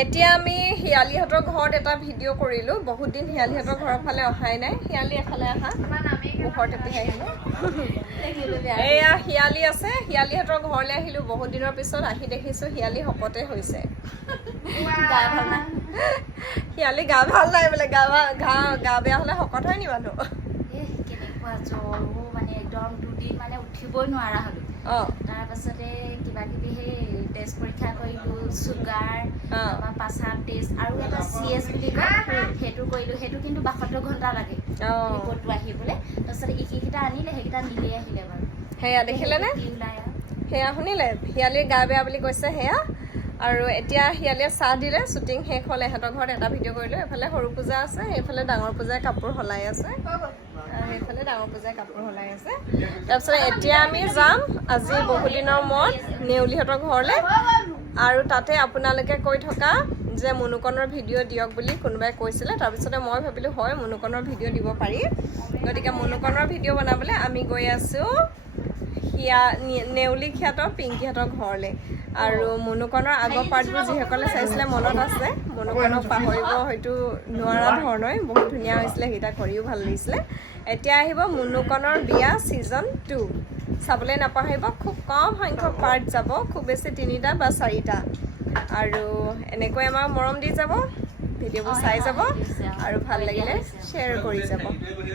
এতিয়া আমি হিয়ালিহঁতৰ ঘৰত এটা ভিডিঅ' কৰিলোঁ বহুত দিন হিয়ালিহঁতৰ ঘৰৰ ফালে অহাই নাই হিয়ালি এফালে আহা ঘৰত এতিয়া আহিলোঁ এয়া হিয়ালি আছে হিয়ালিহঁতৰ ঘৰলৈ আহিলোঁ বহুত দিনৰ পিছত আহি দেখিছোঁ হিয়ালি শকতে হৈছে হিয়ালি গা ভাল নাই বোলে গা বেয়া হ'লে শকত হয় নি মানুহ কেনেকুৱা জ্বৰ মানে একদম দুদিন মানে উঠিবই নোৱাৰা হ'লো তাৰপাছতে কিবা কিবি সেই টেষ্ট পৰীক্ষা কৰিলোঁ চুগাৰ পাছাৰ টেষ্ট আৰু এটা CS বুলি কয় সেইটো কৰিলোঁ সেইটো কিন্তু 72 ঘণ্টা লাগে ৰিপৰ্টটো আহিবলৈ তাৰপিছতে ইকেইটা আনিলে সেইকেইটা মিলি আহিলে বাৰু সেয়া দেখিলেনে সেয়া শুনিলে হিয়ালিৰ গা বেয়া বুলি কৈছে সেয়া আৰু এতিয়া হিয়ালিয়ে চাহ দিলে শ্বুটিং শেষ হ'ল এহেঁতৰ ঘৰত এটা ভিডিঅ' কৰিলোঁ এইফালে সৰু পূজা আছে সেইফালে ডাঙৰ পূজাই কাপোৰ সলাই আছে সেইফালে ডাঙৰ পূজাই কাপোৰ সলাই আছে তাৰপিছত এতিয়া আমি যাম আজি বহুদিনৰ মূৰত নেউলিহঁতৰ ঘৰলৈ আৰু তাতে আপোনালোকে কৈ থকা যে মুনুকণৰ ভিডিঅ' দিয়ক বুলি কোনোবাই কৈছিলে তাৰপিছতে মই ভাবিলোঁ হয় মুনুকণৰ ভিডিঅ' দিব পাৰি গতিকে মুনুকণৰ ভিডিঅ' বনাবলৈ আমি গৈ আছোঁ নেউলি খ্যাত পিংকিহঁতৰ ঘৰলৈ আৰু মুনুকণৰ আগৰ পাৰ্টবোৰ যিসকলে চাইছিলে মনত আছে মুনুকণক পাহৰিব হয়তো নোৱাৰা ধৰণৰে বহুত ধুনীয়া হৈছিলে সেইকেইটা কৰিও ভাল লাগিছিলে এতিয়া আহিব মুনুকণৰ বিয়া ছিজন 2 চাবলৈ নাপাহৰিব খুব কম সংখ্যক পাৰ্ট যাব খুব বেছি 3টা বা 4টা আৰু এনেকৈ আমাক মৰম দি যাব ভিডিঅ'বোৰ চাই যাব আৰু ভাল লাগিলে শ্বেয়াৰ কৰি যাব